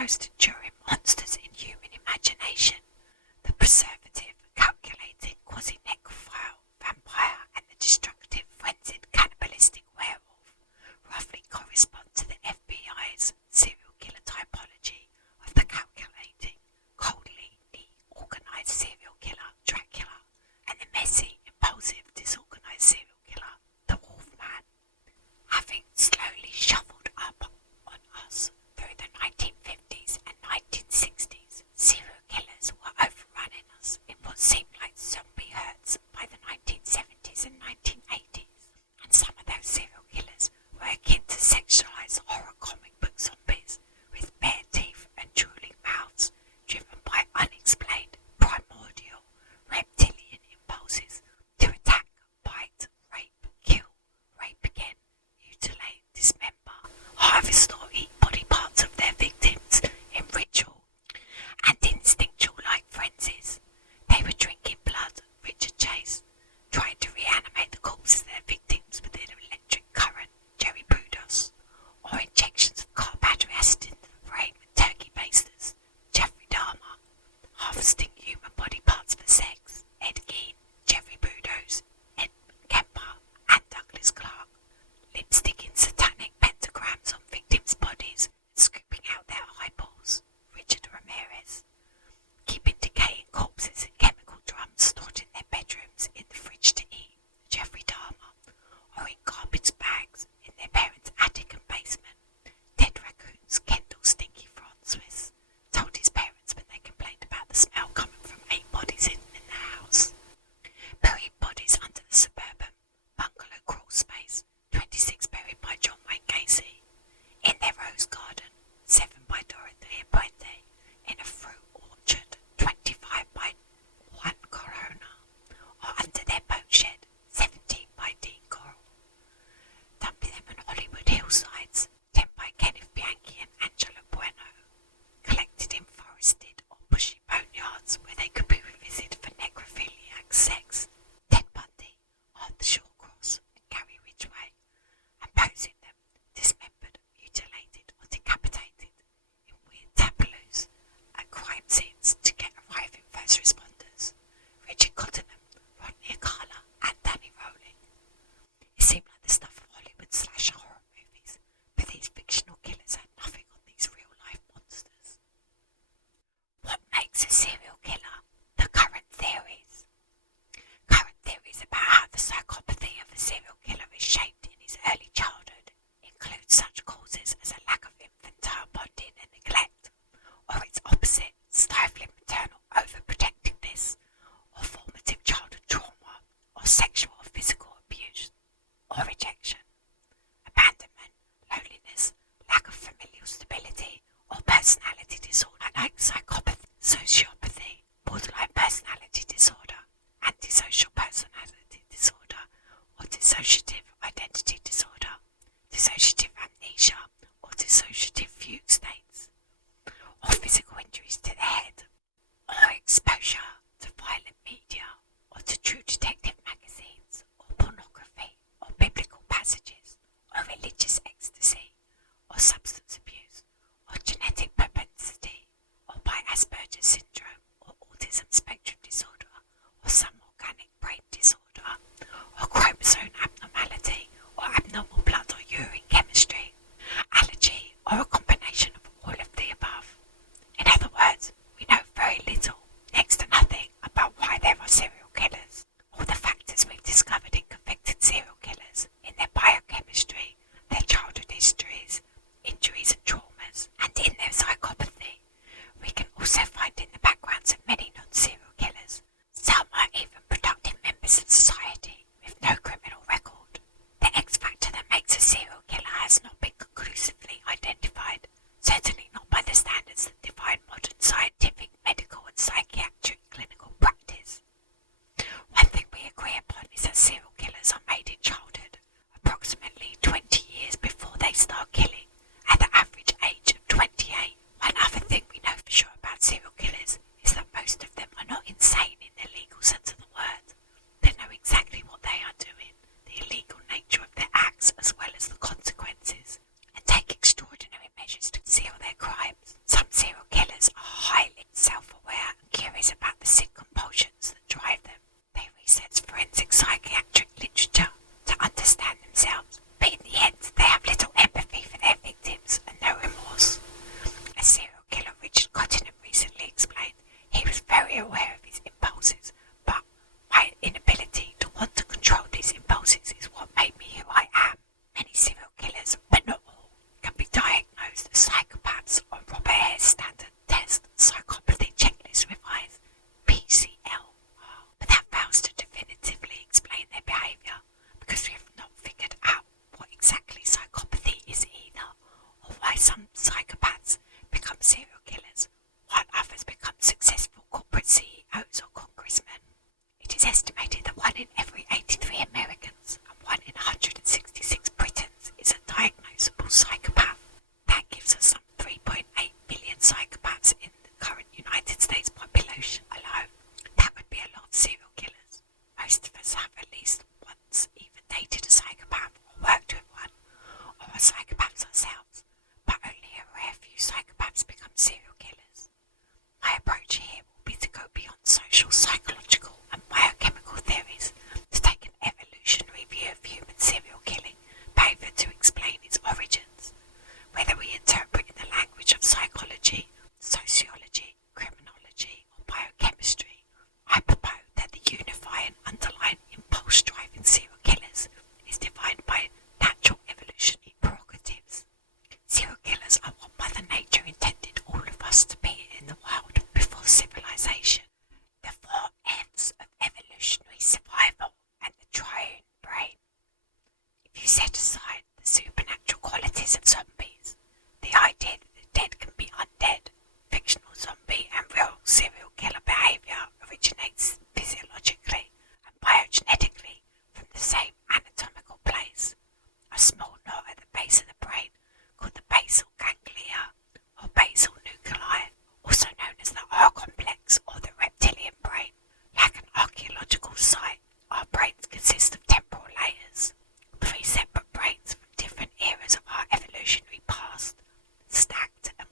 most enduring monsters in human imagination, the preservative, calculating quasi-necrophile vampire and the destructive, frenzied, cannibalistic werewolf roughly correspond to the FBI's serial killer typology of the calculating, coldly neat, organised serial killer, Dracula, and the messy, impulsive, disorganised serial killer, the Wolfman. Having slowly shuffled up on us through the 1950s and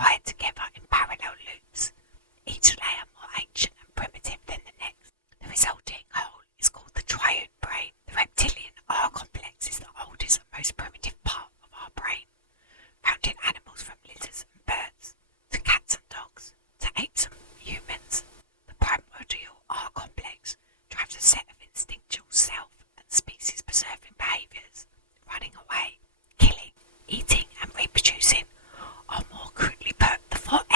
wired together in parallel loops, each layer more ancient and primitive than the next. The resulting whole is called the triune brain. The reptilian R complex is the oldest and most primitive part of our brain, found in animals from lizards and birds, to cats and dogs, to apes and humans. The primordial R complex drives a set of instinctual self and species-preserving behaviours: running away, killing, eating and reproducing, or more crudely put, the thought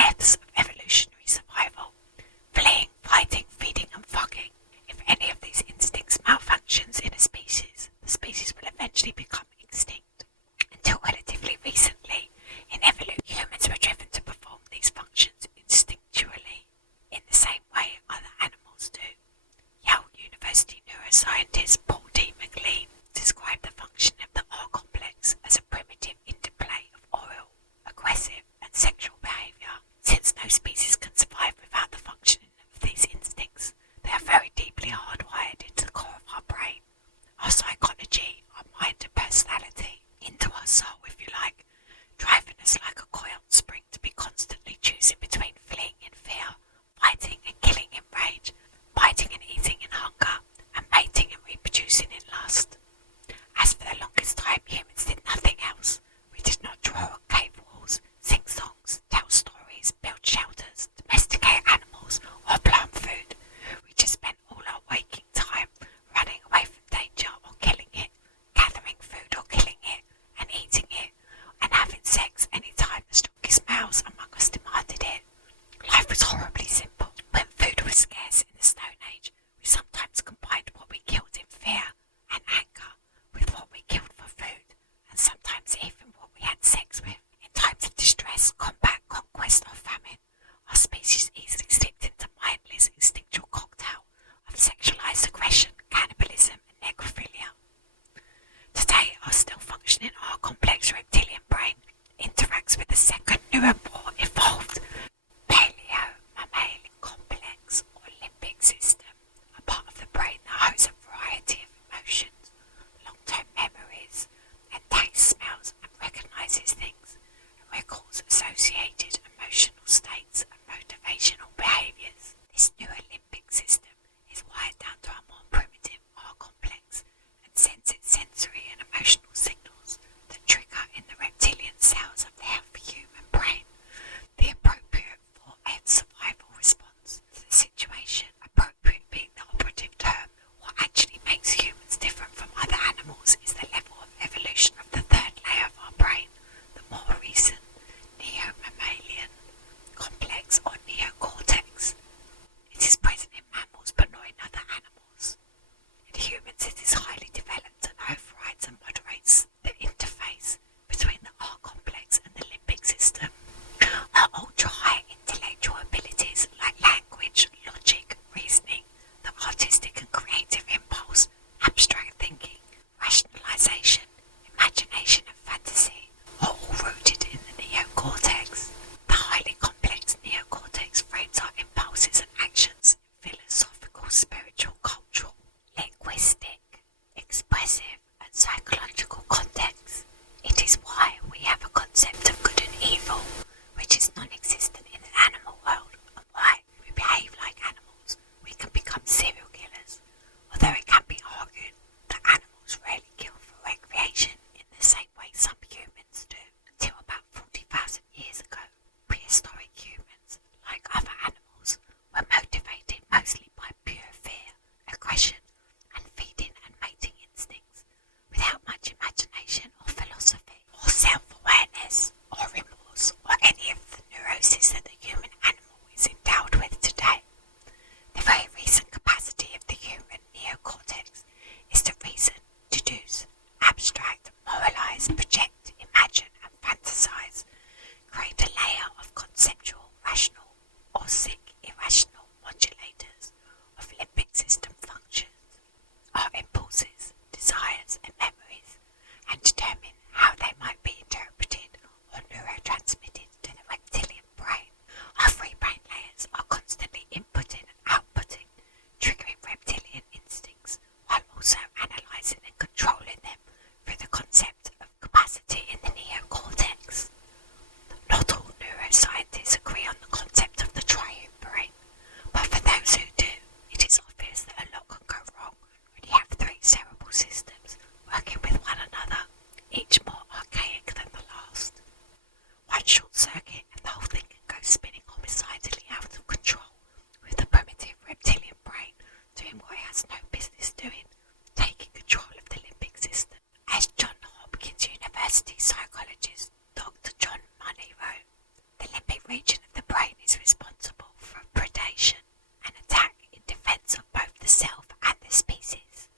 region of the brain is responsible for predation and attack in defense of both the self and the species.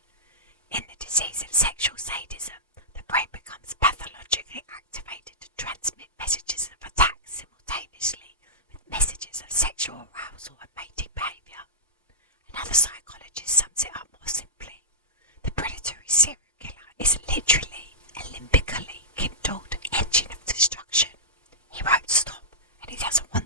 In the disease of sexual sadism, the brain becomes pathologically activated to transmit messages of attack simultaneously with messages of sexual arousal and mating behaviour. Another psychologist sums it up more simply. The predatory serial killer is literally a limbically kindled engine of destruction. He won't stop, and he doesn't want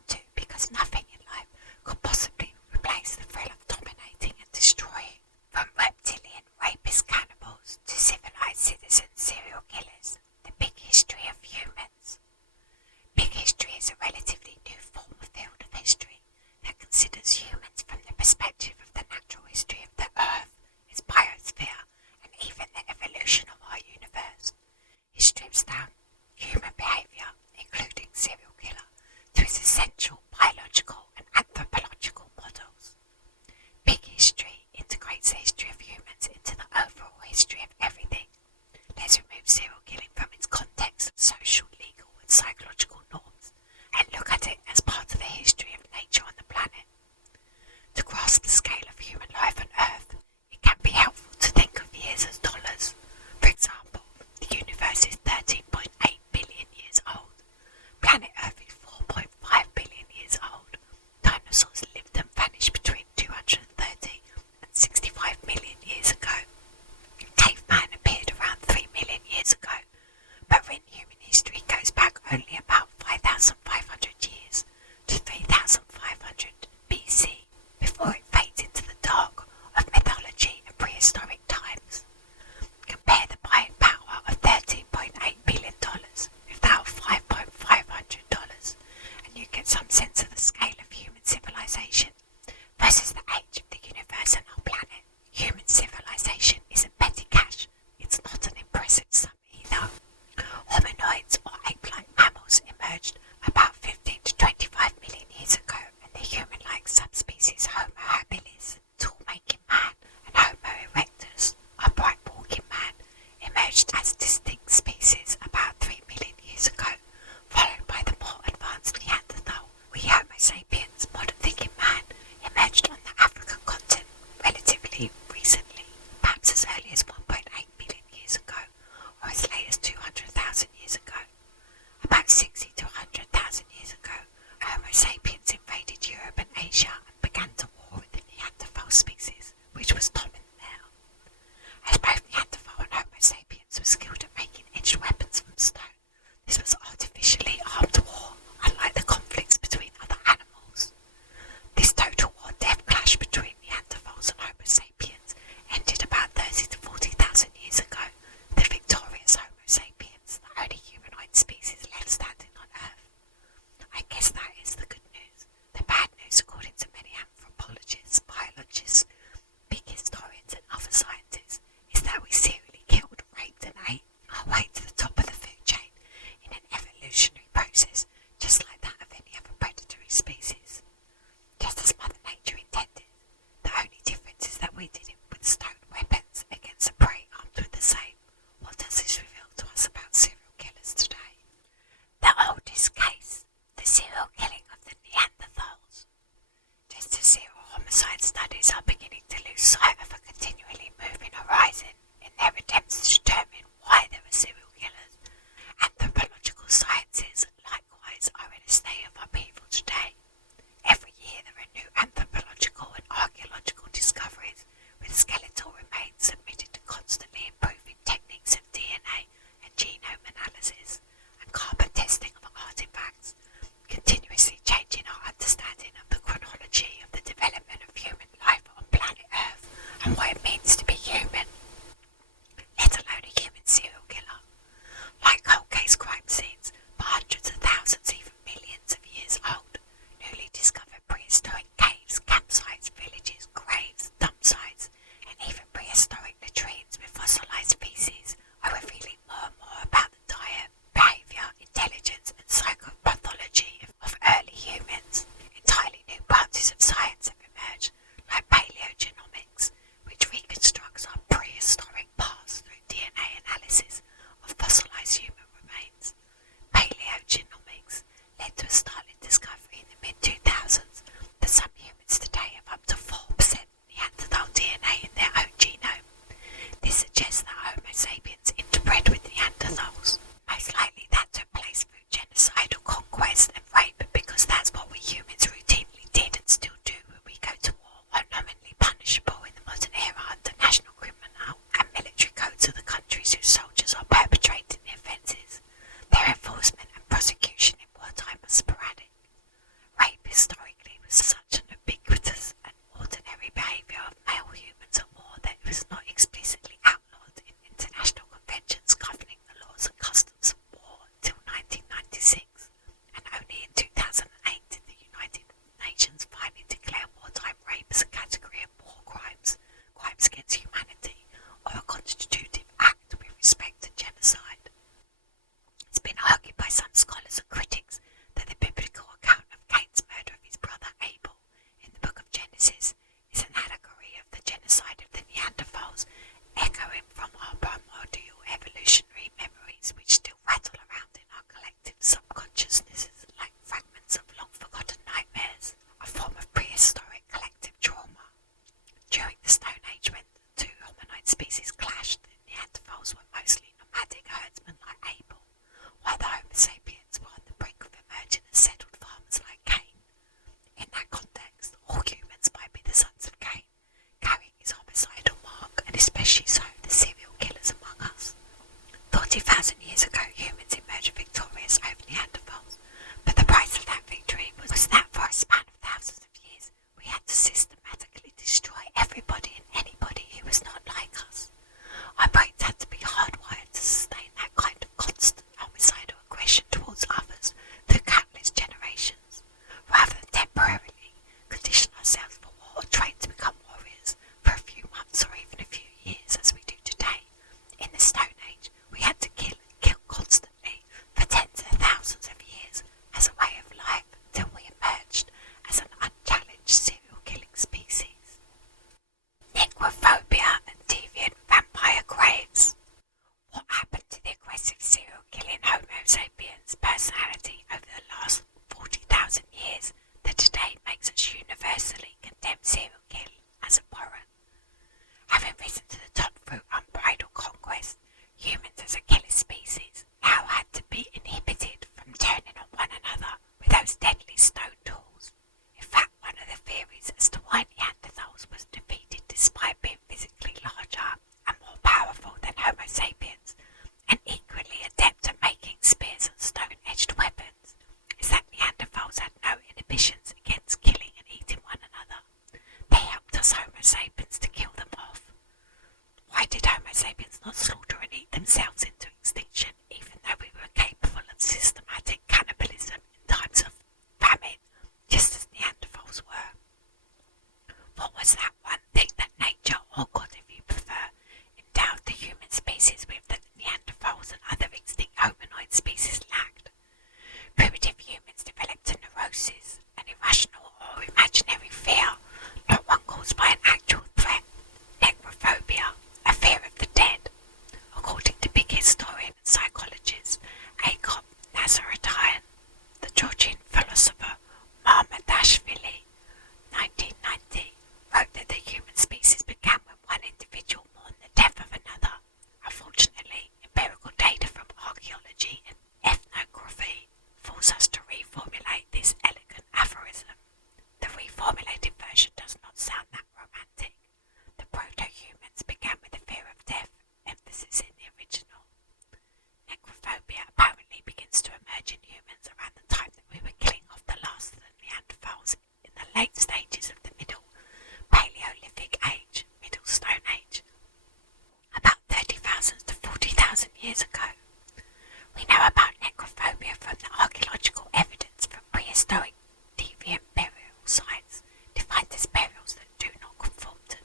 prehistoric deviant burial sites, defined as burials that do not conform to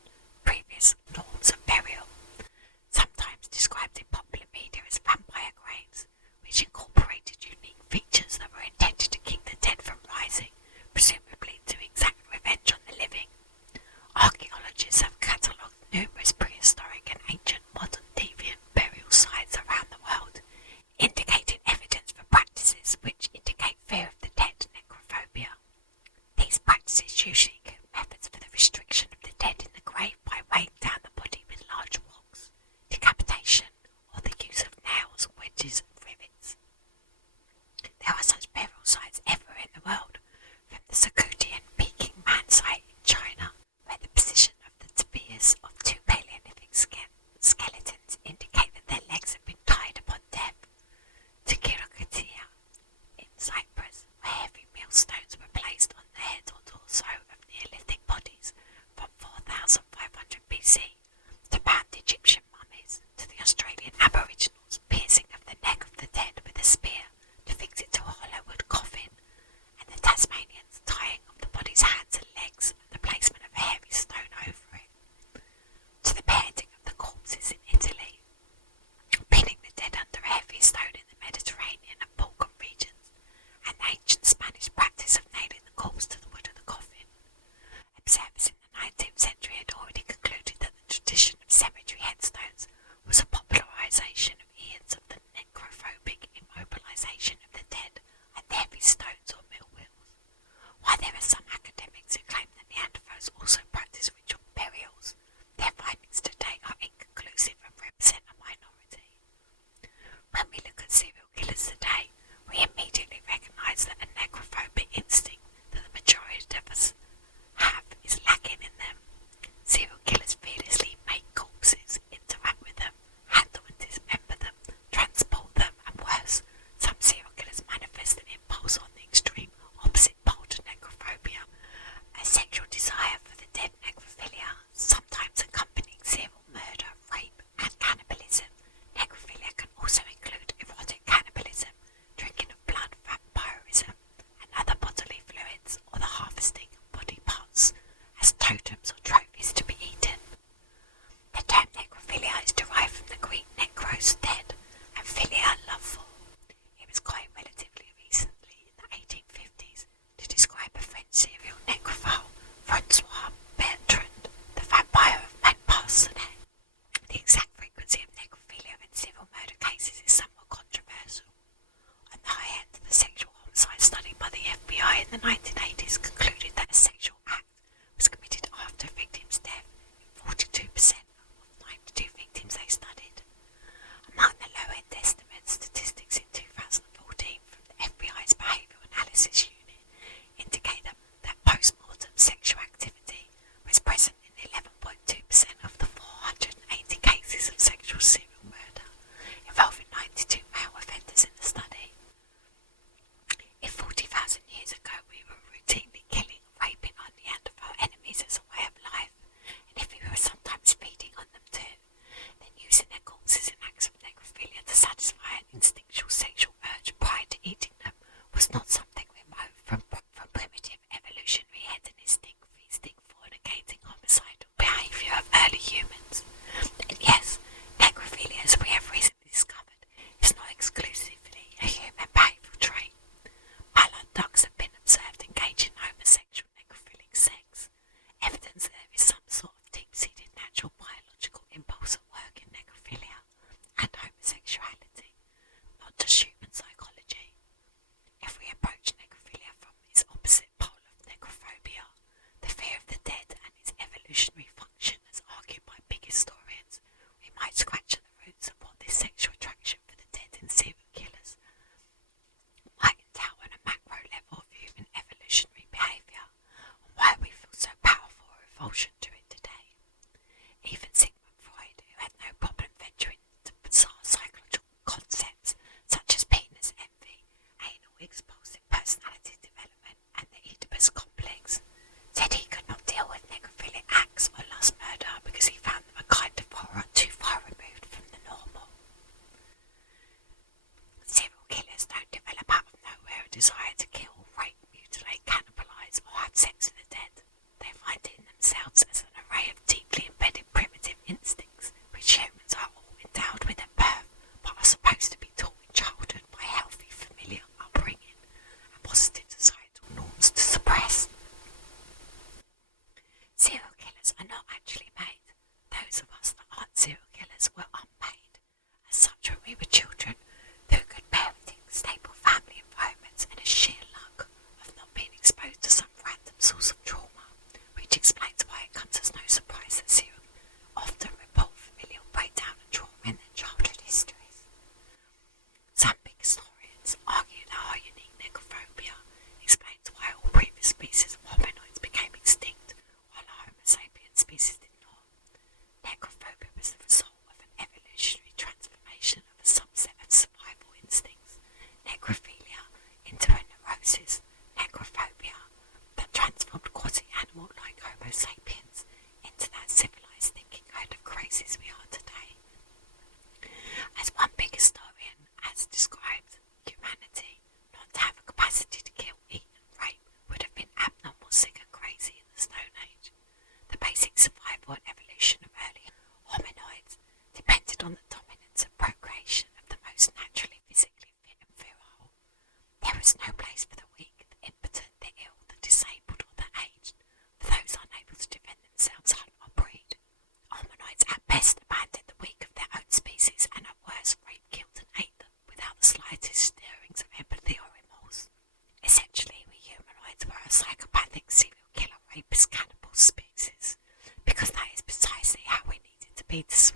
previous norms of burial, sometimes described in popular media as vampire graves, which incorporated unique features that were intended to keep the dead from rising, presumably to exact revenge on the living. Archaeologists have catalogued numerous prehistoric and ancient modern deviant burial sites around the world, indicating evidence for practices which indicate fear of the dead, necrophobia. These practices usually include methods for the restriction of the dead in the grave by weighing down the body with large rocks, decapitation, or the use of nails, wedges, and rivets. There are such burial sites everywhere in the world, from the Sakutian Peking Man site in China, where the position of the tibias of two Paleolithic skeletons indicate that their legs have been tied upon death, to Kirakatia in Cyprus, where heavy millstones were placed on the head or torso of Neolithic bodies from 4500 BC, to bound Egyptian mummies, to the Australian Aboriginals piercing of the neck of the dead with a spear to fix it to a hollow wood coffin, and the Tasmanians tying of the body's hands and legs and the placement of a heavy stone over it, to the beheading of the corpses in Italy, pinning the dead under a heavy stone in the Mediterranean and Balkan regions, and the ancient Spanish practice of nailing the corpse to the wood of the coffin. bittersweet.